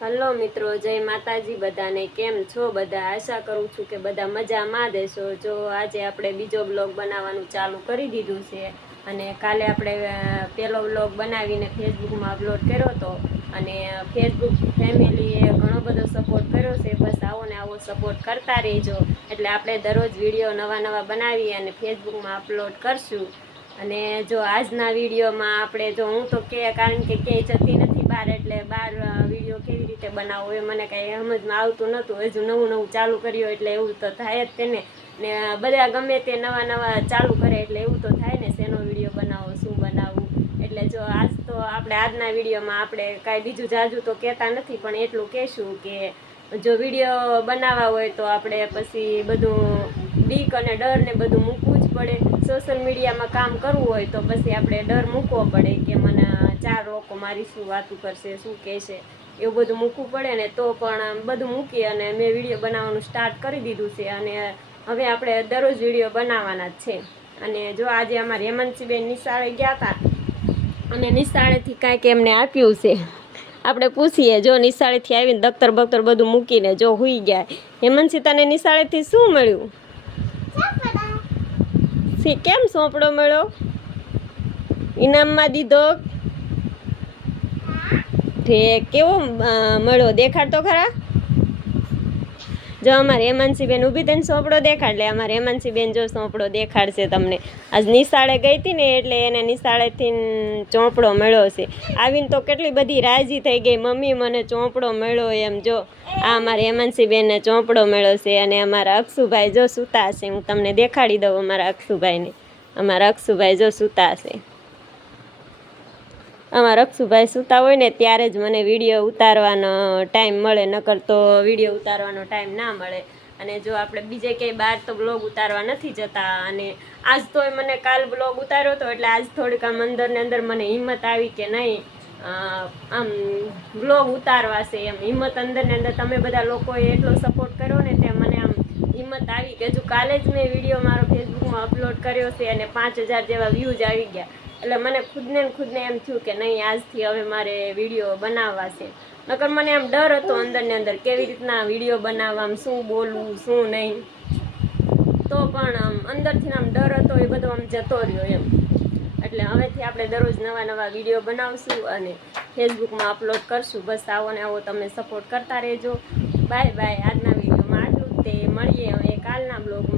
Hello મિત્રો, જય માતાજી બધાને. કેમ છો બધા? આશા કરું છું કે બધા મજામાં દેશો. જો આજે આપણે બીજો બ્લોગ બનાવવાનું ચાલુ કરી દીધું છે અને કાલે આપણે પહેલો બ્લોગ બનાવીને ફેસબુકમાં અપલોડ કર્યો હતો અને ફેસબુક ફેમિલીએ ઘણો બધો સપોર્ટ કર્યો છે. બસ આવો ને આવો સપોર્ટ કરતા રહેજો. એટલે આપણે દરરોજ વિડીયો નવા બનાવી અને ફેસબુકમાં અપલોડ કરશું. અને જો આજના વિડીયોમાં આપણે હું તો કારણ કે ક્યાંય જતી નથી બહાર, એટલે બહાર વિડીયો કેવી રીતે બનાવવો એ મને કાંઈ સમજમાં આવતું નહોતું. હજુ નવું ચાલુ કર્યું એટલે એવું તો થાય જ તેને. ને બધા ગમે તે નવા ચાલુ કરે એટલે એવું તો થાય ને, શેનો વિડીયો બનાવો, શું બનાવવું. એટલે જો આજના વિડીયોમાં આપણે કાંઈ બીજું જાજુ તો કહેતા નથી, પણ એટલું કહેશું કે જો વિડીયો બનાવવા હોય તો આપણે પછી બધું બીક અને ડર ને બધું મૂકવું જ પડે. સોશિયલ મીડિયામાં કામ કરવું હોય તો પછી આપણે ડર મૂકવો પડે કે મને 4 લોકો મારી શું વાતું કરશે, શું કહેશે, એવું બધું મૂકવું પડે ને. તો પણ બધું મૂકી અને મેં વિડીયો બનાવવાનું સ્ટાર્ટ કરી દીધું છે અને હવે આપણે દરરોજ વિડીયો બનાવવાના જ છે. અને જો આજે અમારા હેમંતસિંહબેન નિશાળે ગયા હતા અને નિશાળેથી કાંઈક એમને આપ્યું છે. આપણે પૂછીએ. જો નિશાળેથી આવીને દફતર બખ્તર બધું મૂકીને જો હુઈ ગયા. હેમંતસિંહ, તને નિશાળેથી શું મળ્યું? કેમ સોંપડો મળ્યો? ઇનામમાં દીધો? કેવો મળ્યો? દેખાડ તો ખરા. જો અમારે હેમંતસિંહબેન ઊભી થઈને સોંપડો દેખાડ લે. અમારે હેમંતસિંહબેન જો સોંપડો દેખાડશે તમને. આજ નિશાળે ગઈ હતી ને એટલે એને નિશાળેથી ચોપડો મળ્યો છે. આવીને તો કેટલી બધી રાજી થઈ ગઈ, મમ્મી મને ચોપડો મળ્યો એમ. જો આ અમારે હેમંતસિંહબેનને ચોપડો મળ્યો છે. અને અમારા અક્ષુભાઈ જો સૂતા હશે, હું તમને દેખાડી દઉં અમારા અક્ષુભાઈને. અમારા અક્ષુભાઈ જો સૂતા હશે. અમારા અક્ષુભાઈ સૂતા હોય ને ત્યારે જ મને વિડીયો ઉતારવાનો ટાઈમ મળે, નકર તો વિડીયો ઉતારવાનો ટાઈમ ના મળે. અને જો આપણે બીજે ક્યાંય બહાર તો બ્લોગ ઉતારવા નથી જતા. અને આજ તો મને કાલ બ્લોગ ઉતાર્યો હતો એટલે આજ થોડીક આમ અંદર મને હિંમત આવી કે નહીં, આમ બ્લોગ ઉતારવા છે એમ. હિંમત અંદર તમે બધા લોકોએ એટલો સપોર્ટ કર્યો ને, તે મને આમ હિંમત આવી કે હજુ કાલે જ મેં વિડીયો મારો ફેસબુકમાં અપલોડ કર્યો છે અને 5000 જેવા વ્યૂઝ આવી ગયા. એટલે મને ખુદને એમ થયું કે નહીં, આજથી હવે મારે વિડીયો બનાવવા છે. નકર મને આમ ડર હતો અંદર કેવી રીતના વિડીયો બનાવવા, શું બોલવું, શું નહીં. તો પણ આમ અંદરથી આમ ડર હતો, એ બધો આમ જતો રહ્યો એમ. એટલે હવેથી આપણે દરરોજ નવા વિડીયો બનાવશું અને ફેસબુકમાં અપલોડ કરશું. બસ આવો ને આવો તમે સપોર્ટ કરતા રહેજો. Bye bye. આજના વિડીયોમાં આટલું જ. તે મળીએ હવે કાલના બ્લોગ